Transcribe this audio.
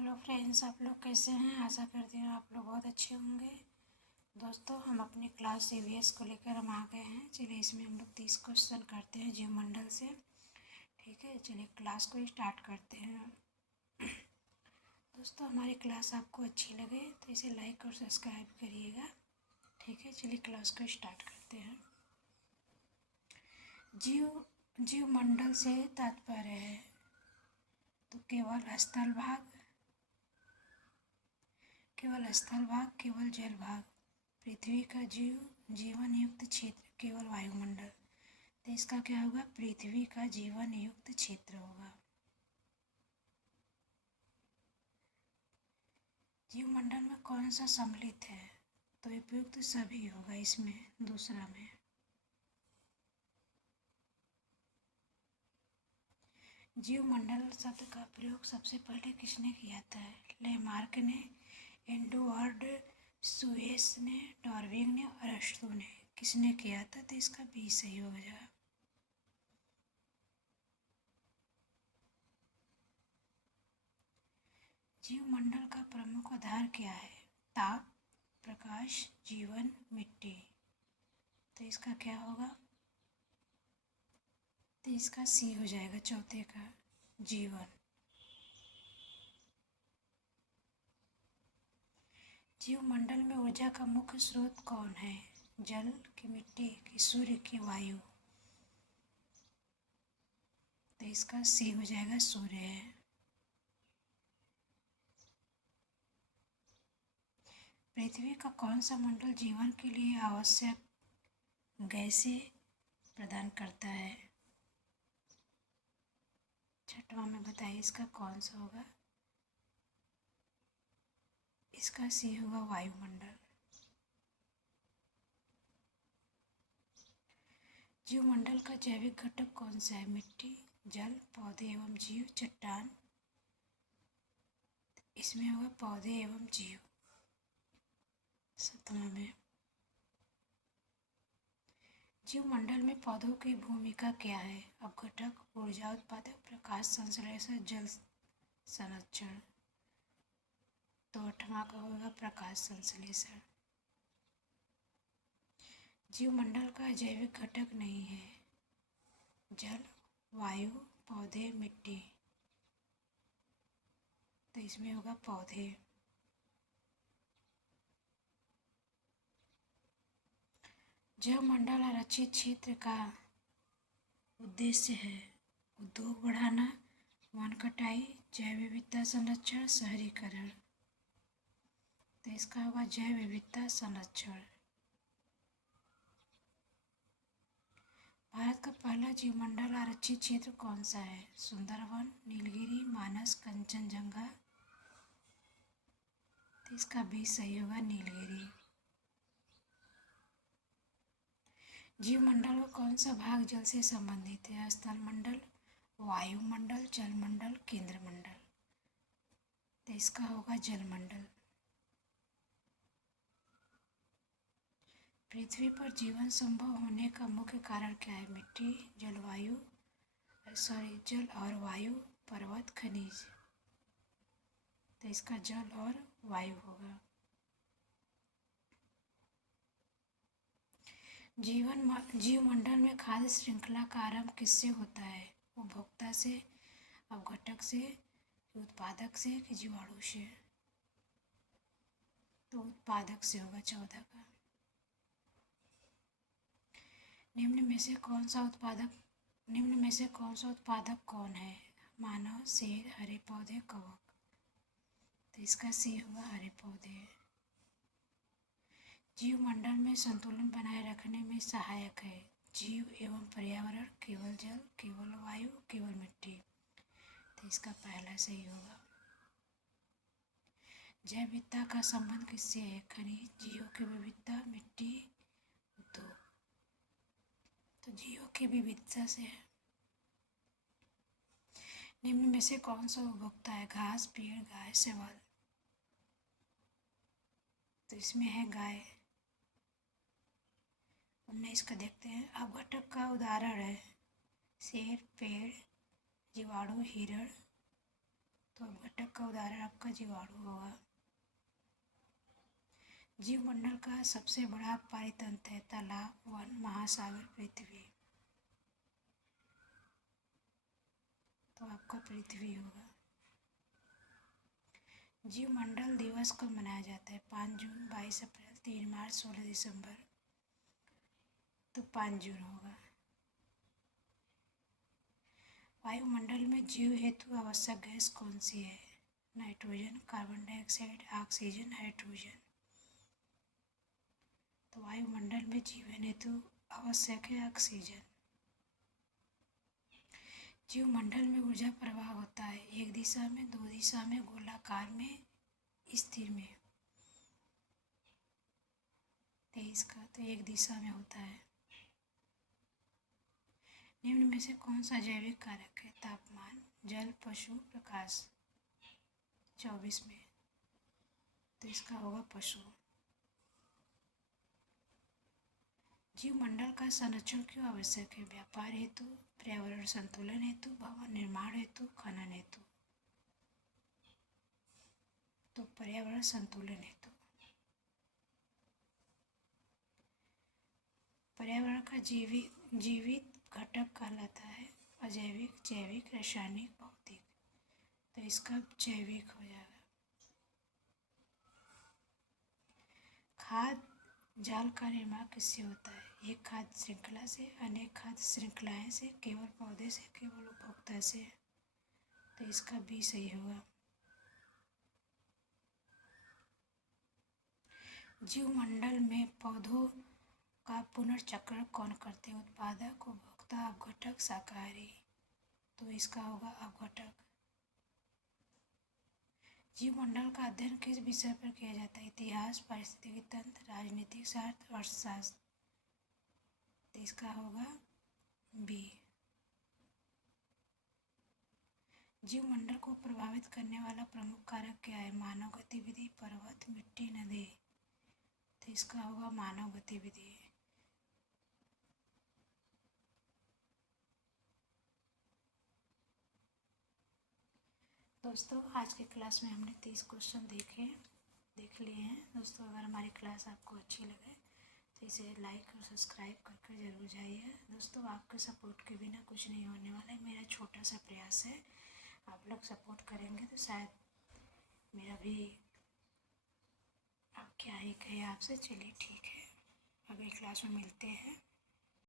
Hello friends, आप लोग कैसे हैं। आशा करती हूँ आप लोग बहुत अच्छे होंगे। दोस्तों, हम अपनी क्लास ईवीएस को लेकर हम आ गए हैं। चलिए इसमें हम लोग 30 क्वेश्चन करते हैं जीवमंडल से। ठीक है, चलिए क्लास को स्टार्ट करते हैं। दोस्तों, हमारी क्लास आपको अच्छी लगे तो इसे लाइक और सब्सक्राइब करिएगा। ठीक है, चलिए क्लास को स्टार्ट करते हैं। जीवमंडल से तात्पर्य है तो केवल स्थल भाग, केवल जल भाग, पृथ्वी का जीवन युक्त क्षेत्र केवल वायुमंडल। तो इसका क्या होगा, पृथ्वी का जीवन युक्त क्षेत्र होगा। जीवमंडल में कौन सा सम्मिलित है, तो उपयुक्त सभी होगा इसमें, दूसरा में। जीवमंडल शब्द का प्रयोग सबसे पहले किसने किया था, लेमार्क ने, एडवर्ड सुएस ने, डार्विन ने, अरस्तु ने। किसने किया था, तो इसका बी सही हो जाएगा। जीवमंडल का प्रमुख आधार क्या है, ताप, प्रकाश, जीवन, मिट्टी। तो इसका क्या होगा, तो इसका सी हो जाएगा, चौथे का, जीवन। जीवमंडल में ऊर्जा का मुख्य स्रोत कौन है, जल की, मिट्टी की, सूर्य की, वायु। तो इसका सी हो जाएगा, सूर्य है। पृथ्वी का कौन सा मंडल जीवन के लिए आवश्यक गैसें प्रदान करता है। छठवां में बताइए इसका कौन सा होगा, इसका सी होगा, वायुमंडल। जीवमंडल का जैविक घटक कौन सा है, मिट्टी, जल, पौधे एवं जीव, चट्टान। इसमें होगा पौधे एवं जीव। सतवां में जीवमंडल में पौधों की भूमिका क्या है, अपघटक, ऊर्जा उत्पादक, प्रकाश संश्लेषण, जल संरक्षण। तो आठवां का होगा प्रकाश संश्लेषण। जीवमंडल का जैविक घटक नहीं है, जल, वायु, पौधे, मिट्टी। तो इसमें होगा पौधे। जीवमंडल आरक्षित क्षेत्र का उद्देश्य है उद्योग बढ़ाना, वन कटाई, जैव विविधता संरक्षण, शहरीकरण। तो इसका होगा जैव विविधता संरक्षण। भारत का पहला जीवमंडल आरक्षित क्षेत्र कौन सा है, सुंदरवन, नीलगिरी, मानस, कंचनजंगा। तो इसका भी सही होगा, नीलगिरी। जीवमंडल का कौन सा भाग जल से संबंधित है, स्थल मंडल, वायुमंडल, जलमंडल, केंद्रमंडल। तो इसका होगा जलमंडल। पृथ्वी पर जीवन संभव होने का मुख्य कारण क्या है, मिट्टी, जल और वायु, पर्वत, खनिज। तो इसका जल और वायु होगा। जीवमंडल में खाद्य श्रृंखला का आरंभ किससे होता है, उपभोक्ता से, अपघटक से, उत्पादक से, कि जीवाणु से। तो उत्पादक से होगा, 14 का। निम्न में से कौन सा उत्पादक कौन है, मानव, शेर, हरे पौधे, कवक। तो इसका सी होगा, हरे पौधे। जीवमंडल में संतुलन बनाए रखने में सहायक है, जीव एवं पर्यावरण, केवल जल, केवल वायु, केवल मिट्टी। तो इसका पहला सही होगा। जैव विविधता का संबंध किससे है, खनिज, जीवों की विविधता, मिट्टी, उद्योग। तो जीवों की विविधता से है। निम्न में से कौन सा उपभोक्ता है, घास, पेड़, गाय, शैवाल। तो इसमें है गाय। 19 का देखते हैं, अपघटक का उदाहरण है शेर, पेड़, जीवाणु, हिरण। तो अब घटक का उदाहरण आपका जीवाणु होगा। जीवमंडल का सबसे बड़ा पारितंत्र है तालाब, वन, महासागर, पृथ्वी। तो आपका पृथ्वी होगा। जीवमंडल दिवस कब मनाया जाता है? 5 जून, 22 अप्रैल, 3 मार्च, 16 दिसंबर। तो 5 जून होगा। वायुमंडल में जीव हेतु आवश्यक गैस कौन सी है? Nitrogen, carbon dioxide, oxygen, hydrogen. तो वायुमंडल में जीवन हेतु आवश्यक है ऑक्सीजन। जीवमंडल में ऊर्जा प्रवाह होता है एक दिशा में, दो दिशा में, गोलाकार में, स्थिर में। 23 का तो एक दिशा में होता है। निम्न में से कौन सा जैविक कारक है? तापमान, जल, पशु, प्रकाश। 24 में तो इसका होगा पशु। जीवमंडल का संरक्षण क्यों आवश्यक है? व्यापार हेतु, पर्यावरण संतुलन हेतु, भवन निर्माण हेतु, खनन हेतु। तो पर्यावरण संतुलन हेतु। पर्यावरण का जीवित घटक कहलाता है अजैविक, जैविक, रासायनिक, भौतिक। तो इसका जैविक हो जाएगा। खाद्य जाल का निर्माण किससे होता है? एक खाद्य श्रृंखला से, अनेक खाद्य श्रृंखलाएं से, केवल पौधे से, केवल उपभोक्ता से। तो इसका भी सही होगा। जीवमंडल में पौधों का पुनर्चक्रण कौन करते हैं? उत्पादक, उपभोक्ता, अपघटक, शाकाहारी। तो इसका होगा अपघटक। जीवमंडल का अध्ययन किस विषय पर किया जाता है? इतिहास, पारिस्थितिकी तंत्र, राजनीतिक शास्त्र, अर्थशास्त्र। तो इसका होगा बी। जीवमंडल को प्रभावित करने वाला प्रमुख कारक क्या है? मानव गतिविधि, पर्वत, मिट्टी, नदी। तो इसका होगा मानव गतिविधि। दोस्तों आज की क्लास में हमने 30 क्वेश्चन देख लिए हैं। दोस्तों अगर हमारी क्लास आपको अच्छी लगे तो इसे लाइक और सब्सक्राइब करके ज़रूर जाइए। दोस्तों आपके सपोर्ट के बिना कुछ नहीं होने वाला है। मेरा छोटा सा प्रयास है, आप लोग सपोर्ट करेंगे तो शायद मेरा भी, अब क्या ही कहे आपसे। चलिए ठीक है, अगली क्लास में मिलते हैं।